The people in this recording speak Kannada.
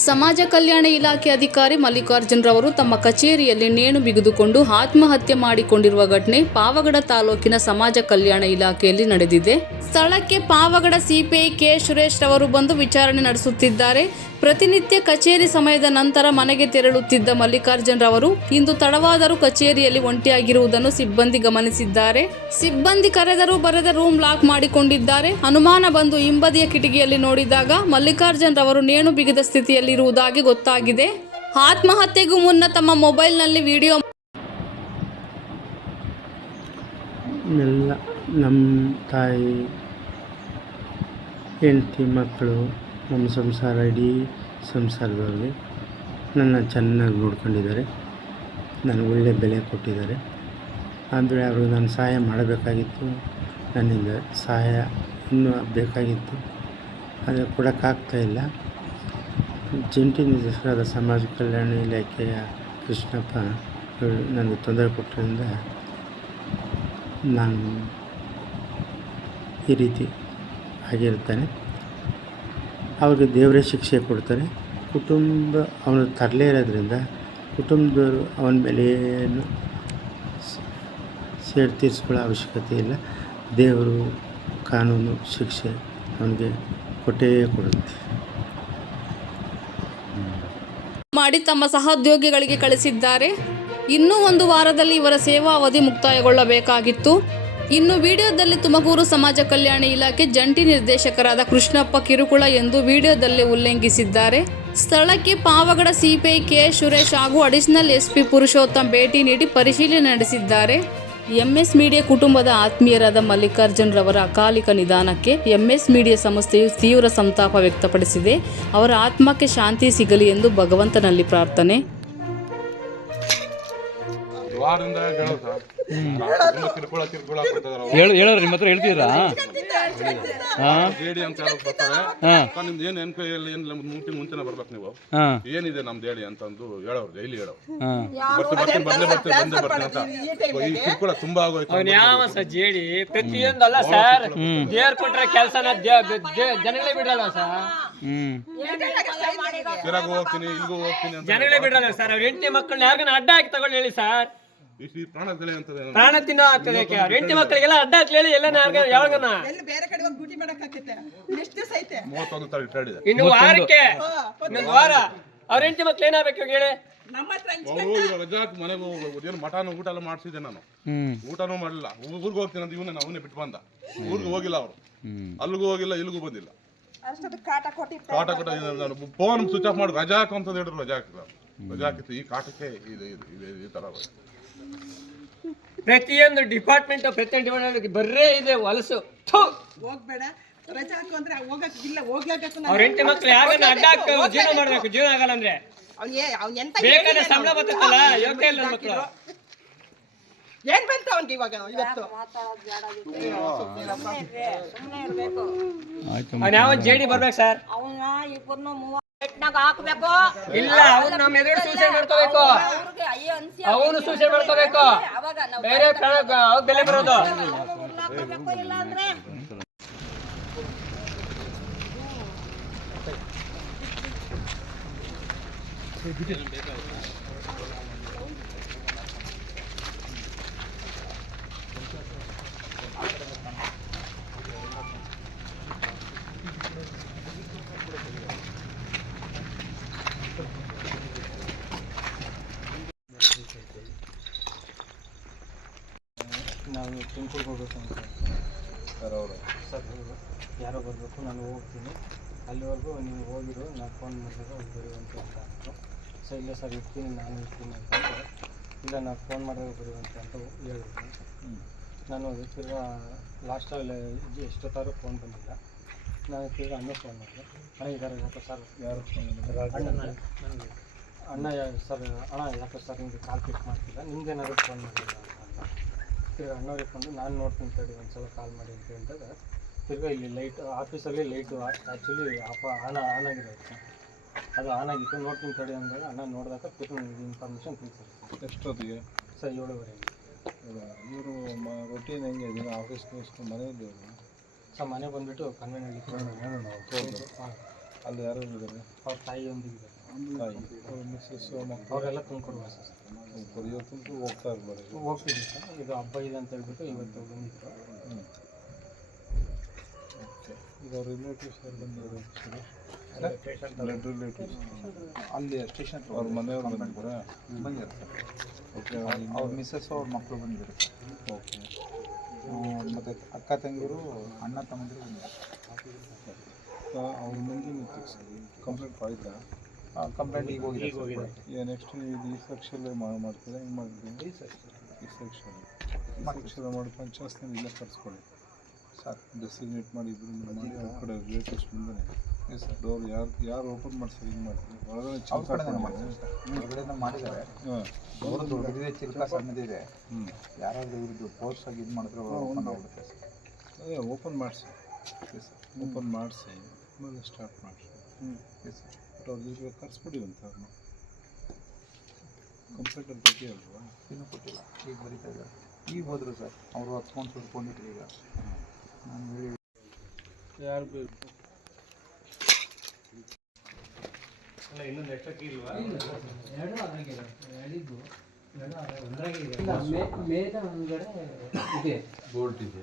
ಸಮಾಜ ಕಲ್ಯಾಣ ಇಲಾಖೆ ಅಧಿಕಾರಿ ಮಲ್ಲಿಕಾರ್ಜುನ್ ರವರು ತಮ್ಮ ಕಚೇರಿಯಲ್ಲಿ ನೇಣು ಬಿಗಿದುಕೊಂಡು ಆತ್ಮಹತ್ಯೆ ಮಾಡಿಕೊಂಡಿರುವ ಘಟನೆ ಪಾವಗಡ ತಾಲೂಕಿನ ಸಮಾಜ ಕಲ್ಯಾಣ ಇಲಾಖೆಯಲ್ಲಿ ನಡೆದಿದೆ. ಸ್ಥಳಕ್ಕೆ ಪಾವಗಡ ಸಿಪಿಐ ಕೆ ಸುರೇಶ್ ರವರು ಬಂದು ವಿಚಾರಣೆ ನಡೆಸುತ್ತಿದ್ದಾರೆ. ಪ್ರತಿನಿತ್ಯ ಕಚೇರಿ ಸಮಯದ ನಂತರ ಮನೆಗೆ ತೆರಳುತ್ತಿದ್ದ ಮಲ್ಲಿಕಾರ್ಜುನ್ ರವರು ಇಂದು ತಡವಾದರೂ ಕಚೇರಿಯಲ್ಲಿ ಒಂಟಿಯಾಗಿರುವುದನ್ನು ಸಿಬ್ಬಂದಿ ಗಮನಿಸಿದ್ದಾರೆ. ಸಿಬ್ಬಂದಿ ಕರೆದರೂ ಬರದ ರೂಮ್ ಲಾಕ್ ಮಾಡಿಕೊಂಡಿದ್ದಾರೆ. ಅನುಮಾನ ಬಂದು ಹಿಂಬದಿಯ ಕಿಟಕಿಯಲ್ಲಿ ನೋಡಿದಾಗ ಮಲ್ಲಿಕಾರ್ಜುನ್ ರವರು ನೇಣು ಬಿಗಿದ ಸ್ಥಿತಿಯಲ್ಲಿರುವುದಾಗಿ ಗೊತ್ತಾಗಿದೆ. ಆತ್ಮಹತ್ಯೆಗೂ ಮುನ್ನ ತಮ್ಮ ಮೊಬೈಲ್ನಲ್ಲಿ ವಿಡಿಯೋ ಎಲ್ಲ ನಮ್ಮ ತಾಯಿ ಹೆಂಡತಿ ಮಕ್ಕಳು ನಮ್ಮ ಸಂಸಾರ ಇಡೀ ಸಂಸಾರದವ್ರಿಗೆ ನನ್ನ ಚೆನ್ನಾಗಿ ನೋಡ್ಕೊಂಡಿದ್ದಾರೆ. ನನಗೆ ಒಳ್ಳೆಯ ಬೆಲೆ ಕೊಟ್ಟಿದ್ದಾರೆ. ಆದರೆ ಅವರು ನಾನು ಸಹಾಯ ಮಾಡಬೇಕಾಗಿತ್ತು. ನನ್ನಿಂದ ಸಹಾಯ ಇನ್ನೂ ಬೇಕಾಗಿತ್ತು, ಆದರೆ ಕೊಡೋಕ್ಕಾಗ್ತಾಯಿಲ್ಲ. ಜಂಟಿ ನಿರ್ದೇಶಕರಾದ ಸಮಾಜ ಕಲ್ಯಾಣ ಇಲಾಖೆಯ ಕೃಷ್ಣಪ್ಪ ನನಗೆ ತೊಂದರೆ ಕೊಟ್ಟರಿಂದ ನಾನು ಈ ರೀತಿ ಆಗಿರ್ತಾನೆ. ಅವ್ರಿಗೆ ದೇವರೇ ಶಿಕ್ಷೆ ಕೊಡ್ತಾರೆ. ಕುಟುಂಬ ಅವನು ತರಲೇ ಇರೋದ್ರಿಂದ ಕುಟುಂಬದವರು ಅವನ ಮೇಲೆ ಏನು ಸೇಡು ತೀರಿಸ್ಕೊಳ್ಳೋ ಅವಶ್ಯಕತೆ ಇಲ್ಲ. ದೇವರು ಕಾನೂನು ಶಿಕ್ಷೆ ಅವನಿಗೆ ಕೊಟ್ಟೇ ಕೊಡುತ್ತೆ. ಮಾಡಿ ತಮ್ಮ ಸಹೋದ್ಯೋಗಿಗಳಿಗೆ ಕಳಿಸಿದ್ದಾರೆ. ಇನ್ನೂ ಒಂದು ವಾರದಲ್ಲಿ ಇವರ ಸೇವಾ ಅವಧಿ ಮುಕ್ತಾಯಗೊಳ್ಳಬೇಕಾಗಿತ್ತು. ಇನ್ನು ವಿಡಿಯೋದಲ್ಲಿ ತುಮಕೂರು ಸಮಾಜ ಕಲ್ಯಾಣ ಇಲಾಖೆ ಜಂಟಿ ನಿರ್ದೇಶಕರಾದ ಕೃಷ್ಣಪ್ಪ ಕಿರುಕುಳ ಎಂದು ವಿಡಿಯೋದಲ್ಲಿ ಉಲ್ಲಂಘಿಸಿದ್ದಾರೆ. ಸ್ಥಳಕ್ಕೆ ಪಾವಗಡ ಸಿಪಿಐ ಕೆ ಸುರೇಶ್ ಹಾಗೂ ಅಡಿಷನಲ್ ಎಸ್ಪಿ ಪುರುಷೋತ್ತಮ್ ಭೇಟಿ ನೀಡಿ ಪರಿಶೀಲನೆ ನಡೆಸಿದ್ದಾರೆ. ಎಂಎಸ್ ಮೀಡಿಯಾ ಕುಟುಂಬದ ಆತ್ಮೀಯರಾದ ಮಲ್ಲಿಕಾರ್ಜುನ್ ರವರ ಅಕಾಲಿಕ ನಿಧನಕ್ಕೆ ಎಂಎಸ್ ಮೀಡಿಯಾ ಸಂಸ್ಥೆಯು ತೀವ್ರ ಸಂತಾಪ ವ್ಯಕ್ತಪಡಿಸಿದೆ. ಅವರ ಆತ್ಮಕ್ಕೆ ಶಾಂತಿ ಸಿಗಲಿ ಎಂದು ಭಗವಂತನಲ್ಲಿ ಪ್ರಾರ್ಥನೆ. ಹೇಳೋರು ನಿಮ್ಮ ಹತ್ರ ಹೇಳ್ತೀರಾ? ನಿಮ್ದು ಏನು ಎನ್ಕ್ವೈರಿ ಏನು ಮುಂಚೆನೆ ಬರ್ಬೇಕು ನೀವು, ಏನಿದೆ ನಮ್ದು ಹೇಳಿ ಅಂತಂದು ಹೇಳೋರು, ಡೈಲಿ ಹೇಳೋರು. ಈ ಕಿರುಕುಳ ತುಂಬಾ ಆಗೋಯ್ತು. ಜೇಡಿ ಪ್ರತಿಯೊಂದಲ್ಲ ಸರ್, ದೇವ್ರ ಕೊಟ್ರೆ ಕೆಲಸನ ಜನಗಳೇ ಬಿಡಲ್ಲ ಸರ್. ತಿರಾಗ ಹೋಗ್ತೀನಿ, ಇಲ್ಗೂ ಹೋಗ್ತೀನಿ ಅಂತ ಜನಗಳೇ ಬಿಡಲ್ಲ ಸರ್. ಅವ್ರ ಹೆಂಡತಿ ಮಕ್ಕಳನ್ನ ಯಾರಿಗಾನ ಅಡ್ಡ ಹಾಕಿ ತಗೊಂಡು ಹೇಳಿ ಸರ್. ಪ್ರಾಣ ತಿನ್ನೋ ಆಗ್ತದೆ. ಅವ್ರ ಹೆಂಡತಿ ಮಕ್ಕಳಿಗೆಲ್ಲ ಅಡ್ಡ ಹಾಕಿ ಹೇಳಿ. ಎಲ್ಲ ಯಾವಾಗನ ಇನ್ನು ವಾರಕ್ಕೆ ಇನ್ನೊಂದು ವಾರ ಅವ್ರ ಹೆಂಡತಿ ಮಕ್ಳು ಏನಾಗಬೇಕು ಹೇಳಿ. ರಜಾಕ್ ಮನೆಗೆ ಏನು ಮಠನ ಊಟ ಎಲ್ಲ ಮಾಡಿಸಿದ್ದೆ ನಾನು. ಊಟನೂ ಮಾಡಲಿಲ್ಲ. ಊರಿಗೆ ಹೋಗ್ತೀನಿ ಅಂತ ಇವನೇ ಅವನೇ ಬಿಟ್ಟು ಬಂದ. ಊರಿಗೆ ಹೋಗಿಲ್ಲ ಅವರು, ಅಲ್ಲಿಗೂ ಹೋಗಿಲ್ಲ, ಇಲ್ಲಿಗೂ ಬಂದಿಲ್ಲ. ಕಾಟ ಕೊಟ್ಟ ನಾನು ಫೋನ್ ಸ್ವಿಚ್ ಆಫ್ ಮಾಡಿ ರಜಾಕ್ ಅಂತ ಹೇಳಿದ್ರು. ರಜಾಕಿತ್ತು. ಈ ಕಾಟಕ್ಕೆ ಈ ತರ ಪ್ರತಿಯೊಂದು ಡಿಪಾರ್ಟ್ಮೆಂಟ್ ಬರ್ರೇ ಇದೆ ಹೊಲಸು. ಹೋಗ್ಬೇಡ ರಜಾ ಹಾಕು ಅಂದ್ರೆ ಹೋಗಕ್ಕಿಲ್ಲ, ಹೋಗ್ಲೇಬೇಕು. ಅವ್ರ ಹೆಂಡತಿ ಮಕ್ಳು ಯಾರನ್ನ ಅಡ್ಡ ಹಾಕಿ ಜೀವನ ಮಾಡ್ಬೇಕು. ಜೀವನ ಆಗಲ್ಲ ಅಂದ್ರೆ ಬೇಕಾದ್ರೆ ಸಂಬಳ ಬರ್ತಲ್ಲ. ಯೋಗ್ಯ ಇಲ್ಲ ಮಕ್ಕಳು. ಏನ್ ಬಂತ ಅವನ್ಗೆ ಇವಾಗ ಇವತ್ತು ಅವ್ನ ಯಾವ ಜೇಡಿ ಬರ್ಬೇಕು ಸರ್. ಇಲ್ಲ, ಅವ್ನು ನಮ್ಮ ಎದುರು ಸೂಸೈಡ್ ಮಾಡ್ಕೋಬೇಕು. ಅವನು ಸೂಸೈಡ್ ಮಾಡ್ಕೋಬೇಕು. ಬೇರೆ ಅವ್ರು ಬೆಲೆ ಬರೋದು. ನಾವು ತುಮಕೂರಿಗೆ ಹೋಗ್ಬೇಕು ಅಂತ ಸರ್. ಯಾರೋ ಬರಬೇಕು, ನಾನು ಹೋಗ್ತೀನಿ. ಅಲ್ಲಿವರೆಗೂ ನೀವು ಹೋಗಿರು, ನಾನು ಫೋನ್ ಮಾಡಿದಾಗ ಬರುವಂತೆ ಅಂತ ಅಂದರು. ಸೊ ಇಲ್ಲ ಸರ್ ಇರ್ತೀನಿ, ನಾನು ಇರ್ತೀನಿ ಅಂತಂದರೆ ಇಲ್ಲ ನಾನು ಫೋನ್ ಮಾಡಿದಾಗ ಬರುವಂತೆ ಅಂತ ಹೇಳಿದ್ರು. ನಾನು ತಿರ್ಗ ಲಾಸ್ಟಲ್ಲಿ ಎಷ್ಟೊತ್ತಾದ್ರೂ ಫೋನ್ ಬಂದಿಲ್ಲ. ನಾನು ತಿರ್ಗ ಅಣ್ಣ ಫೋನ್ ಮಾಡಿದೆ. ಅಣ್ಣ ಇದ್ದಾರೆ ಯಾಕೆ ಸರ್? ಯಾರು ಫೋನ್ ಅಣ್ಣ ಸರ್ ಅಣ್ಣ ಯಾಕೆ ಸರ್ ನಿಮಗೆ ಕಾಲ್ ಪಿಕ್ ಮಾಡ್ತಿಲ್ಲ, ನಿಮ್ದೇನಾದ್ರು ಫೋನ್ ಮಾಡಿಲ್ಲ ಅಂತ. ತಿರ್ಗಿ ಅಣ್ಣವ್ರಿಗೆ ಬಂದು ನಾನು ನೋಡ್ತೀನಿ ತಡಿ ಒಂದ್ಸಲ ಕಾಲ್ ಮಾಡಿ ಅಂತ ಹೇಳಿದಾಗ ತಿರ್ಗಿ ಇಲ್ಲಿ ಲೈಟ್ ಆಫೀಸಲ್ಲಿ ಲೈಟು ಆ್ಯಕ್ಚುಲಿ ಆನ್ ಆಗಿರೋದು. ಅದು ಆನ್ ಆಗಿತ್ತು. ನೋಡ್ತೀನಿ ತಡಿ ಅಂದಾಗ ಅಣ್ಣ ನೋಡಿದಾಗ ತಿರ್ಗಿ ನನಗೆ ಇನ್ಫಾರ್ಮೇಷನ್ ತಿಳಿಸಿರ್ತೀನಿ. ಎಷ್ಟೊತ್ತಿಗೆ ಸರ್ 7:30. ಇವರು ರೊಟೀನ್ ಹೆಂಗೆ ಇದೀನಿ ಆಫೀಸ್ ಮನೆಯಲ್ಲಿ ಸರ್ ಮನೆ ಬಂದುಬಿಟ್ಟು ಕನ್ವೆನಹಳ್ಳಿ. ಹಾಂ ಅಲ್ಲಿ ಯಾರು ಇದ್ದಾರೆ? ಅವ್ರ ತಾಯಿಯೊಂದಿಗೆ ತಾಯಿ, ಅವ್ರ ಮಿಸ್ಸಸ್ಸು, ಮಕ್ಕಳು ಅವರೆಲ್ಲ ತುಮಕೂರು ವಾಸ ಸರ್. ಇವತ್ತು ಹೋಗ್ತಾ ಇರ್ಬೋದು. ಹೋಗ್ತಿದ್ವಿ ಸರ್. ಇದು ಹಬ್ಬ ಇದೆ ಅಂತ ಹೇಳ್ಬಿಟ್ಟು ಇವತ್ತು ಬಂದಿದ್ರು. ಓಕೆ. ಈಗ ಅವ್ರ ರಿಲೇಟಿವ್ಸ್ ಯಾರು ಬಂದಿದ್ದಾರೆ? ಬ್ಲಡ್ ರಿಲೇಟಿವ್ಸ್ ಅಲ್ಲಿ ಸ್ಟೇಷನ್ ಅವ್ರ ಮನೆಯವ್ರು ಬಂದಿದ್ದೀರಾ? ಬಂದಿದ್ದಾರೆ ಸರ್. ಓಕೆ. ಅವ್ರ ಮಿಸ್ಸಸ್ ಅವ್ರ ಮಕ್ಕಳು ಬಂದಿದ್ದಾರೆ. ಓಕೆ. ಮತ್ತು ಅಕ್ಕ ತಂಗಿರು ಅಣ್ಣ ತಮ್ಮಂದಿರು ಬಂದಿದ್ದಾರೆ. ಅವ್ರ ಮುಂದಿನ ಕಂಪ್ಲೇಂಟ್ ಮಾಡಿದ್ರಾ? ಕಂಪ್ಲೇಂಟ್ ಈಗ ಹೋಗಿದೆ. ಈಗ ನೆಕ್ಸ್ಟ್ ನೀವು ಇದು ಈ ಸೆಕ್ಷಲ್ಲೇ ಮಾಡ್ತೀರಾ? ಹೆಂಗೆ ಮಾಡ್ತೀರಿ? ಈ ಸೆಕ್ಷನ್ ಮಾಡಿ ಪಂಚಾಯತ್ನಲ್ಲಿ ಇಲ್ಲೇ ಕರ್ಸ್ಕೊಳ್ಳಿ ಸರ್. ಡೆಸಿಗ್ನೇಟ್ ಮಾಡಿ ಇಬ್ಬರು ಮಾಡಿ ಅವ್ರ ಕಡೆ ರಿಲೇಟಿವ್ಸ್ ಮುಂದೆ ಡೋರ್ ಯಾರು ಓಪನ್ ಮಾಡ್ತಾರೆ ಹಿಂಗೆ ಮಾಡ್ತೀವಿ ಒಳಗಡೆ ಅವ್ರ ಕಡೆನೇ ಮಾಡ್ತೀವಿ ಸರ್. ಹೊರಗಡೆಯಿಂದ ಮಾಡಿದ್ದಾರೆ. ಹಾಂ. ಅವರು ದೊಡ್ಡದಿದೆ, ಚಿಲ್ಕ ಸಣ್ಣದಿದೆ. ಹ್ಞೂ. ಯಾರಾದರೂ ಇವ್ರದ್ದು ಫೋರ್ಸ್ ಆಗಿ ಇದು ಮಾಡಿದ್ರೆ ಓಪನ್ ಆಗ್ಬಿಡುತ್ತೆ ಸರ್. ಅದೇ ಓಪನ್ ಮಾಡಿಸಿ. Yes sir. ಓಪನ್ ಮಾಡಿಸಿ ಆಮೇಲೆ ಸ್ಟಾರ್ಟ್ ಮಾಡಿಸಿ. Yes sir. ಬಟ್ ಅವ್ರ ಜೊತೆ ಕರ್ಸ್ಬಿಡಿ ಅಂತ ಅವ್ರನ್ನ. ಕಂಪ್ಲೇಂಟಲ್ಲಿ ಬಗ್ಗೆ ಅಲ್ವಾ? ಇನ್ನೂ ಕೊಟ್ಟಿಲ್ಲ, ಈಗ ಬರೀತಾ ಇದ್ದಾರೆ. ಈಗ ಹೋದರು ಸರ್, ಅವರು ಹತ್ಕೊಂಡು ಸುಡ್ಕೊಂಡಿದ್ರು. ಈಗ ನಾನು ಹೇಳಿ ಯಾರು ಬೇಕು? ಅಲ್ಲ ಇನ್ನೊಂದು ಎಷ್ಟಕ್ಕೆ ಇಲ್ವಾ? ಎರಡು ಅದ್ರಾಗಿದೆ, ಹೇಳಿದ್ದು ಎರಡು ಒಂದರಾಗಿದೆ. ಮೇದ ಒಂದ್ಗಡೆ ಇದೆ, ಬೋಲ್ಟ್ ಇದೆ.